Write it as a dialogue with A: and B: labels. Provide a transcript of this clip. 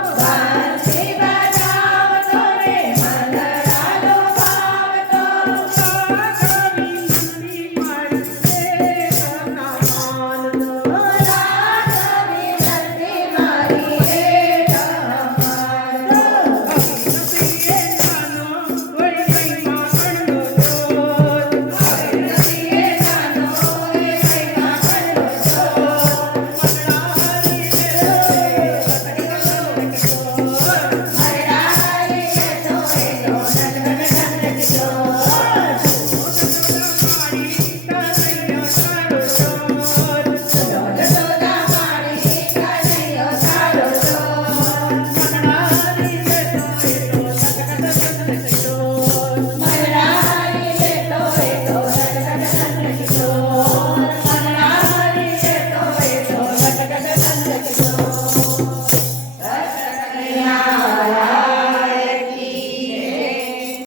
A: Bye.